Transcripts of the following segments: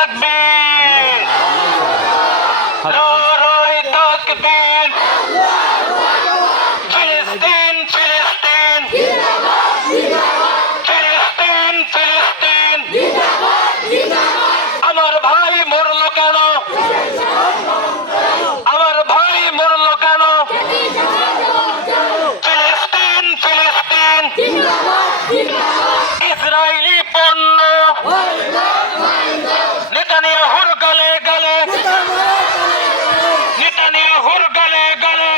তাকবীর নারায়ে তাকবীর ফিলিস্তিন ফিলিস্তিন ফিলিস্তিন ফিলিস্তিন আমার ভাই মরলো কেন আমার ভাই মরলো কেন ফিলিস্তিন ফিলিস্তিন ইসরায়েলি পণ্য নেতানিয়াহুর গলে গলে নেতানিয়াহুর গলে গলে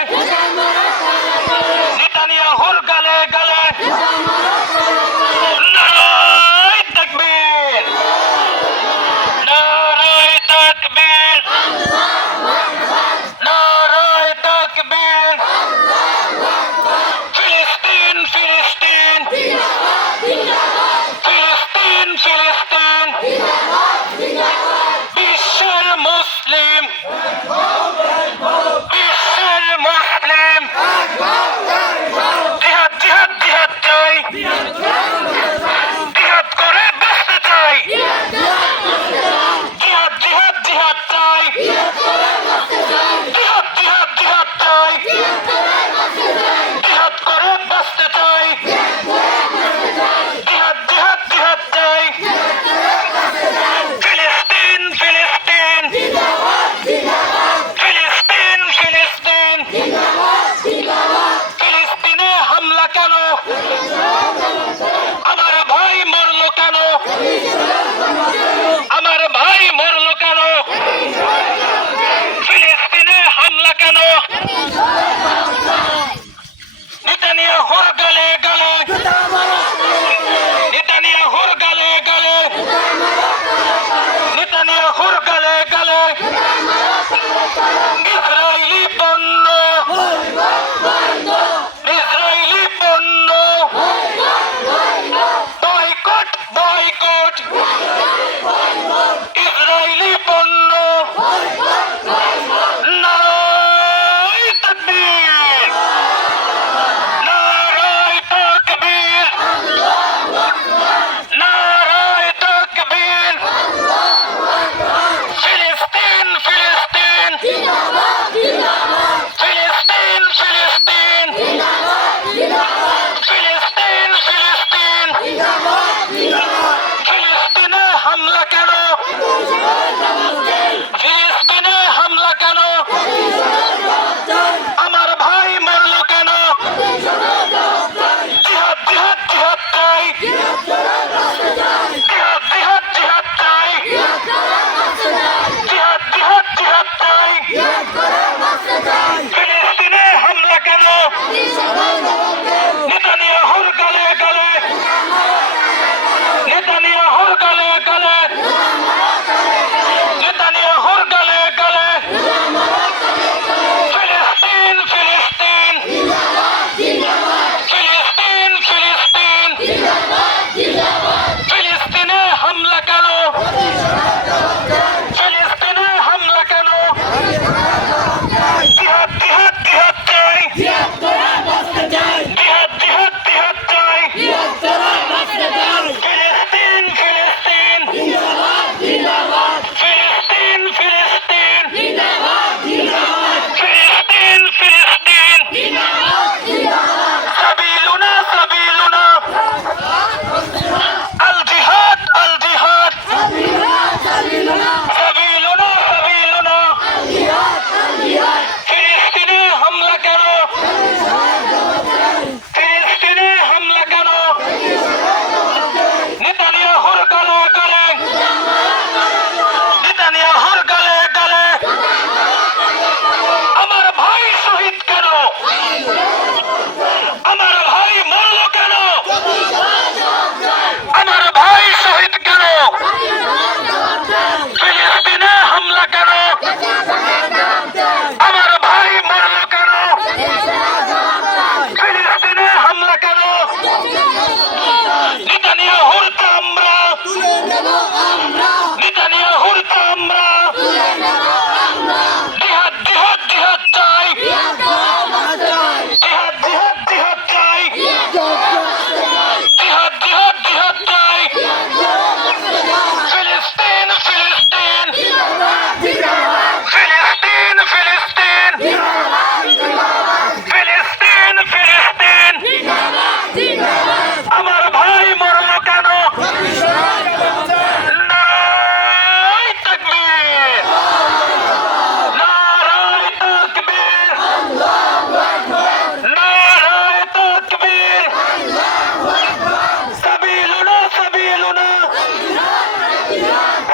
নেতানিয়াহুর গলে গলে নারায়ে তাকবীর নারায়ে তাকবীর নারায়ে তাকবীর ফিলিস্তিন ফিলিস্তিন ফিলিস্তিন ফিলিস্তিন বিশ্বের মুসলিম বিশ্বের মুসলিম জিহাদ জিহাদ জিহাদ চাই জিহাদ করে বাঁচতে চাই জিহাদ জিহাদ জিহাদ চাই জিহাদ জিহাদ জিহাদ চাই জিহাদ করে বাঁচতে চাই জিহাদ জিহাদ জিহাদ চাই ফিলিস্তিন ফিলিস্তিন ফিলিস্তিন ফিলিস্তিন ফিলিস্তিনে হামলা কেন আমার ভাই মরলো কেন আমার ভাই মরলো কেন ফিলিস্তিনে হামলা কেন নেতানিয়াহুর গলে গলে নেতানিয়াহুর গলে গলে নেতানিয়াহুর গলে গলে ইসরায়েলি পণ্য ইসরায়েলি পণ্য বয়কট বয়কট ইসরায়েলি পণ্য নারায়ে তাকবীর নারায়ে তাকবীর নারায়ে তাকবীর ফিলিস্তিন ফিলিস্তিন ফিলিস্তিন ফিলিস্তিন ফিলিস্তিন ফিলিস্তিন ফিলিস্তিনে হামলা কেন ফিলিস্তিনে হামলা কেন আমার ভাই মরলো কেন জিহাদ জিহাদ জিহাদ চাই জিহাদ জিহাদ জিহাদ চাই জিহাদ জিহাদ জিহাদ চাই ফিলিস্তিনে হামলা কেন নেতানিয়াহুর গলে গলে নেতানিয়াহুর গলে গলে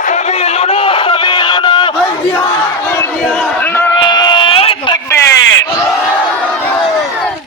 سبيلنا سبيلنا